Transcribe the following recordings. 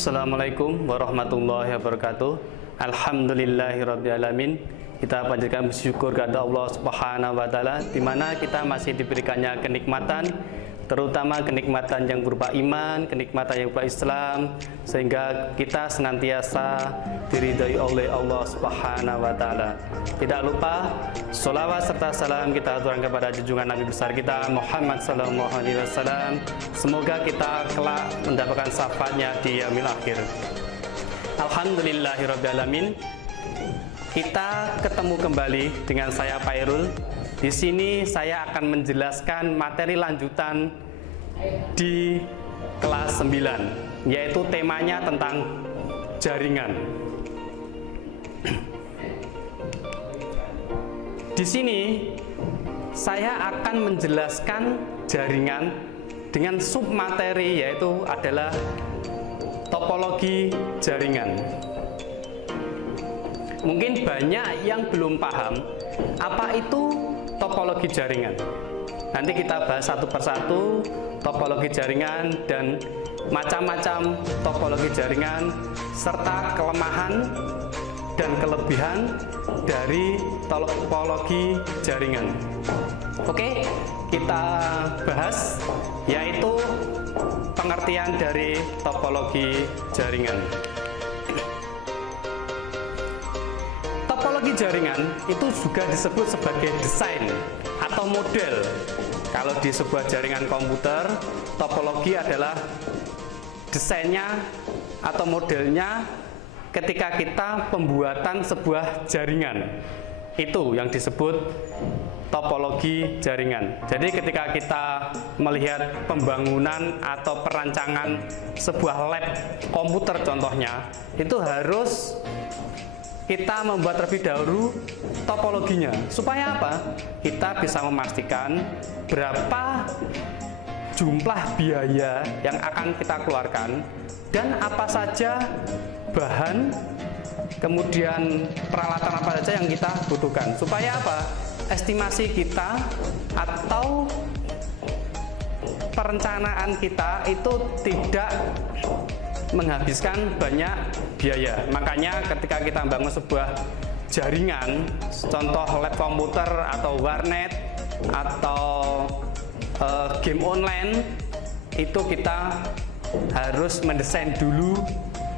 Assalamualaikum warahmatullahi wabarakatuh. Alhamdulillahirrabbilalamin. Kita panjatkan bersyukur kepada Allah Subhanahu wa Ta'ala, di mana kita masih diberikannya kenikmatan, terutama kenikmatan yang berupa iman, kenikmatan yang berupa Islam, sehingga kita senantiasa diridhai oleh Allah Subhanahu wa Ta'ala. Tidak lupa sholawat serta salam kita aturkan kepada junjungan Nabi besar kita Muhammad sallallahu alaihi wasallam. Semoga kita kelak mendapatkan syafaatnya di yaumil akhir. Alhamdulillahirabbil. Kita ketemu kembali dengan saya Pairul. Di sini saya akan menjelaskan materi lanjutan di kelas 9, yaitu temanya tentang jaringan. Di sini saya akan menjelaskan jaringan dengan submateri, yaitu adalah topologi jaringan. Mungkin banyak yang belum paham apa itu topologi jaringan. Nanti kita bahas satu persatu topologi jaringan dan macam-macam topologi jaringan serta kelemahan dan kelebihan dari topologi jaringan. Oke, kita bahas yaitu pengertian dari topologi jaringan. Topologi jaringan itu juga disebut sebagai desain atau model. Kalau di sebuah jaringan komputer, topologi adalah desainnya atau modelnya ketika kita pembuatan sebuah jaringan. Itu yang disebut topologi jaringan. Jadi ketika kita melihat pembangunan atau perancangan sebuah lab komputer contohnya, itu harus kita membuat terlebih dahulu topologinya. Supaya apa? Kita bisa memastikan berapa jumlah biaya yang akan kita keluarkan dan apa saja bahan, kemudian peralatan apa saja yang kita butuhkan. Supaya apa? Estimasi kita atau perencanaan kita itu tidak menghabiskan banyak biaya. Makanya ketika kita membangun sebuah jaringan, contoh lab komputer atau warnet atau game online, itu kita harus mendesain dulu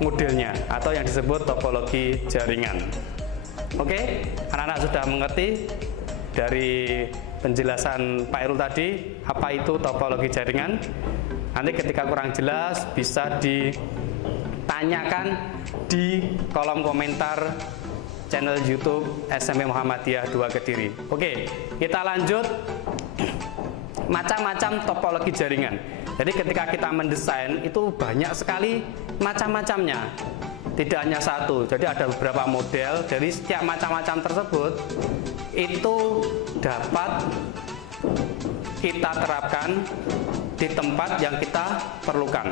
modelnya atau yang disebut topologi jaringan. Oke, anak-anak sudah mengerti dari penjelasan Pak Irul tadi apa itu topologi jaringan? Nanti ketika kurang jelas bisa ditanyakan di kolom komentar channel YouTube SMP Muhammadiyah 2 Kediri. Oke, kita lanjut. Macam-macam topologi jaringan. Jadi ketika kita mendesain itu banyak sekali macam-macamnya. Tidak hanya satu. Jadi ada beberapa model. Dari setiap macam-macam tersebut itu dapat kita terapkan di tempat yang kita perlukan.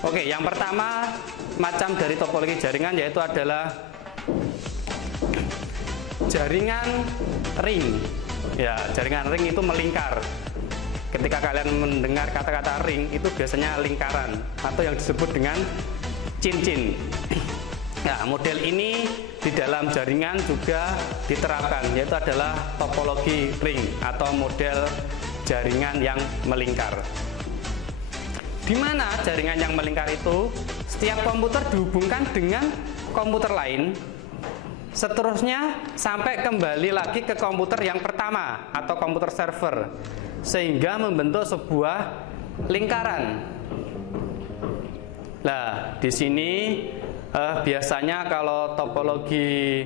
Oke, yang pertama macam dari topologi jaringan yaitu adalah jaringan ring. Ya, jaringan ring itu melingkar. Ketika kalian mendengar kata-kata ring itu biasanya lingkaran atau yang disebut dengan cincin. Nah, model ini di dalam jaringan juga diterapkan, yaitu adalah topologi ring atau model jaringan yang melingkar. Di mana jaringan yang melingkar itu setiap komputer dihubungkan dengan komputer lain, seterusnya sampai kembali lagi ke komputer yang pertama atau komputer server, sehingga membentuk sebuah lingkaran. Nah, di sini biasanya kalau topologi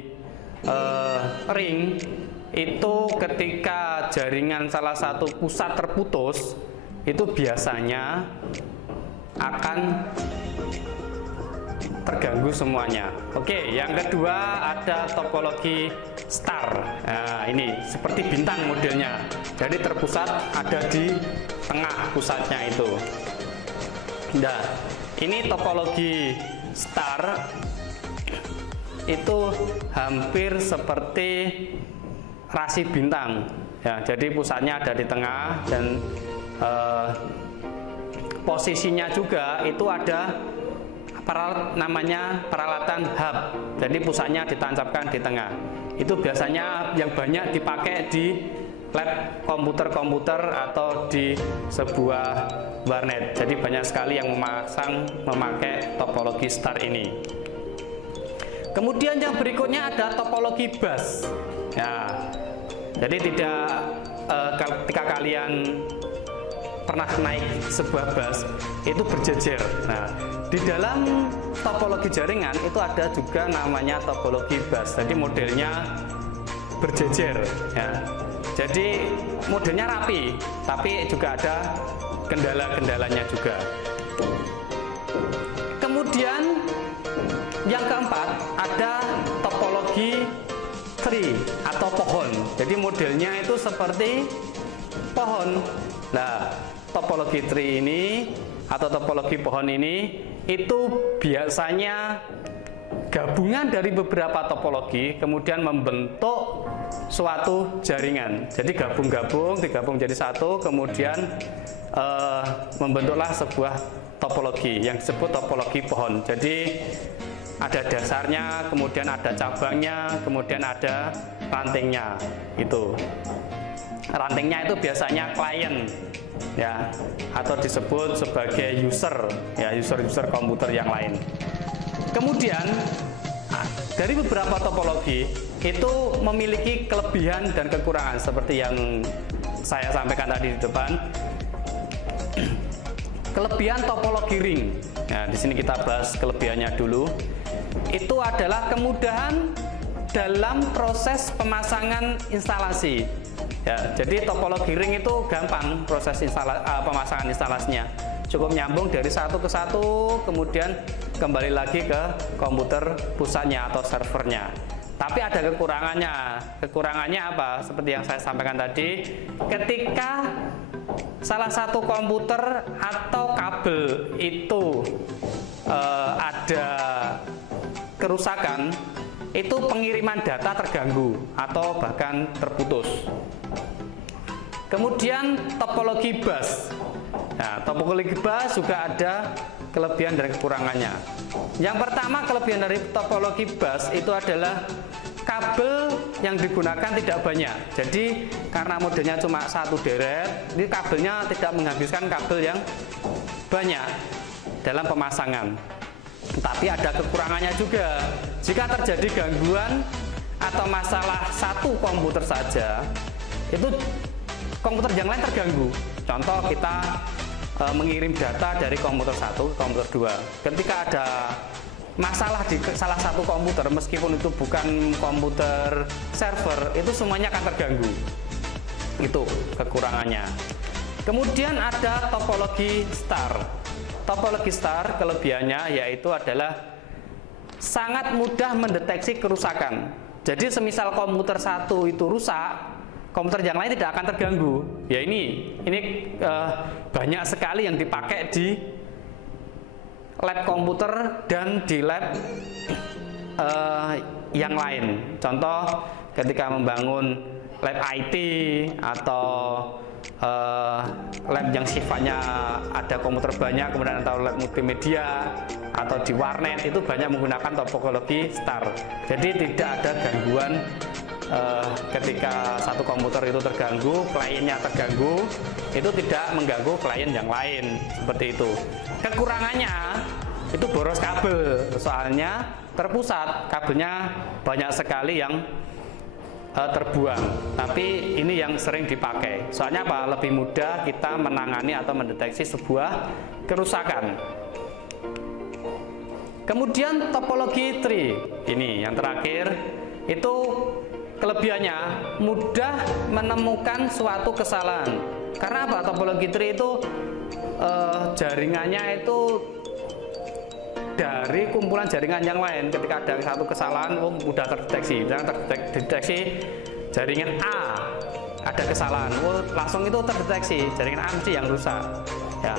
ring itu ketika jaringan salah satu pusat terputus, itu biasanya akan terganggu semuanya. Oke, yang kedua ada topologi star. Nah, ini seperti bintang modelnya. Jadi terpusat ada di tengah pusatnya itu. Nah, ini topologi star itu hampir seperti rasi bintang. Ya, jadi pusatnya ada di tengah dan posisinya juga itu ada namanya peralatan hub. Jadi pusatnya ditancapkan di tengah. Itu biasanya yang banyak dipakai di lab komputer-komputer atau di sebuah warnet. Jadi banyak sekali yang memakai topologi star ini. Kemudian yang berikutnya ada topologi bus. Ya, jadi tidak ketika kalian pernah naik sebuah bus itu berjejer. Nah, di dalam topologi jaringan itu ada juga namanya topologi bus. Jadi modelnya berjejer. Ya. Jadi modelnya rapi, tapi juga ada kendala-kendalanya juga. Kemudian yang keempat ada topologi tree atau pohon. Jadi modelnya itu seperti pohon. Nah, topologi tree ini atau topologi pohon ini itu biasanya gabungan dari beberapa topologi kemudian membentuk suatu jaringan. Jadi digabung jadi satu, kemudian membentuklah sebuah topologi yang disebut topologi pohon. Jadi ada dasarnya, kemudian ada cabangnya, kemudian ada rantingnya. Itu rantingnya itu biasanya klien, ya, atau disebut sebagai user, ya, user komputer yang lain. Kemudian dari beberapa topologi itu memiliki kelebihan dan kekurangan seperti yang saya sampaikan tadi di depan. Kelebihan topologi ring. Nah, di sini kita bahas kelebihannya dulu. Itu adalah kemudahan dalam proses pemasangan instalasi. Ya, jadi topologi ring itu gampang proses pemasangan instalasinya. Cukup nyambung dari satu ke satu, kemudian kembali lagi ke komputer pusatnya atau servernya. Tapi ada kekurangannya. Kekurangannya apa? Seperti yang saya sampaikan tadi, ketika salah satu komputer atau kabel itu ada kerusakan, itu pengiriman data terganggu atau bahkan terputus. Kemudian topologi bus. Nah, topologi bus juga ada kelebihan dan kekurangannya. Yang pertama, kelebihan dari topologi bus itu adalah kabel yang digunakan tidak banyak. Jadi karena modelnya cuma satu deret, ini kabelnya tidak menghabiskan kabel yang banyak dalam pemasangan. Tapi ada kekurangannya juga. Jika terjadi gangguan atau masalah satu komputer saja, itu komputer yang lain terganggu. Contoh, kita mengirim data dari komputer satu ke komputer dua. Ketika ada masalah di salah satu komputer, meskipun itu bukan komputer server, itu semuanya akan terganggu. Itu kekurangannya. Kemudian ada topologi star. Topologi star kelebihannya yaitu adalah sangat mudah mendeteksi kerusakan. Jadi semisal komputer satu itu rusak, komputer yang lain tidak akan terganggu. Ya ini banyak sekali yang dipakai di lab komputer dan di lab yang lain. Contoh, ketika membangun lab IT atau lab yang sifatnya ada komputer banyak, kemudian atau lab multimedia atau di warnet, itu banyak menggunakan topologi star. Jadi tidak ada gangguan ketika satu komputer itu terganggu, kliennya terganggu, itu tidak mengganggu klien yang lain, seperti itu. Kekurangannya itu boros kabel, soalnya terpusat, kabelnya banyak sekali yang terbuang. Tapi ini yang sering dipakai, soalnya apa? Lebih mudah kita menangani atau mendeteksi sebuah kerusakan. Kemudian topologi tree, ini yang terakhir, itu kelebihannya mudah menemukan suatu kesalahan. Karena apa? Topologi tree itu jaringannya itu dari kumpulan jaringan yang lain. Ketika ada satu kesalahan, mudah terdeteksi. Misalnya terdeteksi jaringan A ada kesalahan, langsung itu terdeteksi jaringan A mesti yang rusak, ya,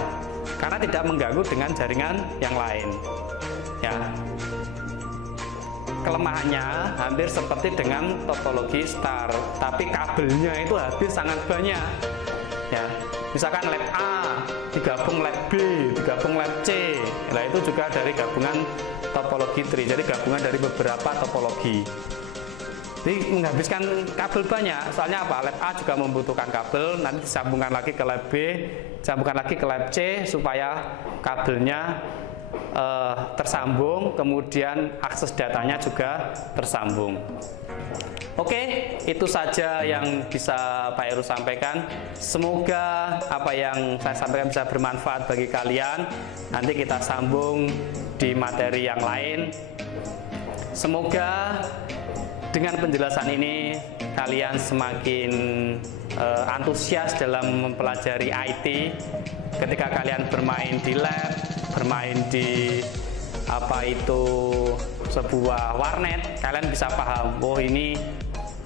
karena tidak mengganggu dengan jaringan yang lain. Ya, kelemahannya hampir seperti dengan topologi star, tapi kabelnya itu habis sangat banyak. Ya, Misalkan lab A digabung lab B, digabung lab C. Nah, itu juga dari gabungan topologi tree. Jadi gabungan dari beberapa topologi. Jadi menghabiskan kabel banyak. Soalnya apa? Lab A juga membutuhkan kabel, nanti disambungkan lagi ke lab B, disambungkan lagi ke lab C supaya kabelnya tersambung, kemudian akses datanya juga tersambung. Oke, itu saja yang bisa Pak Heru sampaikan. Semoga apa yang saya sampaikan bisa bermanfaat bagi kalian. Nanti kita sambung di materi yang lain. Semoga dengan penjelasan ini kalian semakin antusias dalam mempelajari IT. Ketika kalian bermain di lab, bermain di apa itu sebuah warnet, kalian bisa paham, oh ini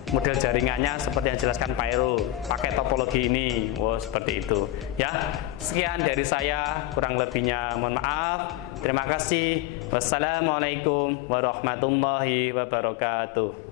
model jaringannya seperti yang dijelaskan Pak Heru, pakai topologi ini, oh seperti itu ya. Sekian dari saya, kurang lebihnya mohon maaf. Terima kasih. Wassalamualaikum warahmatullahi wabarakatuh.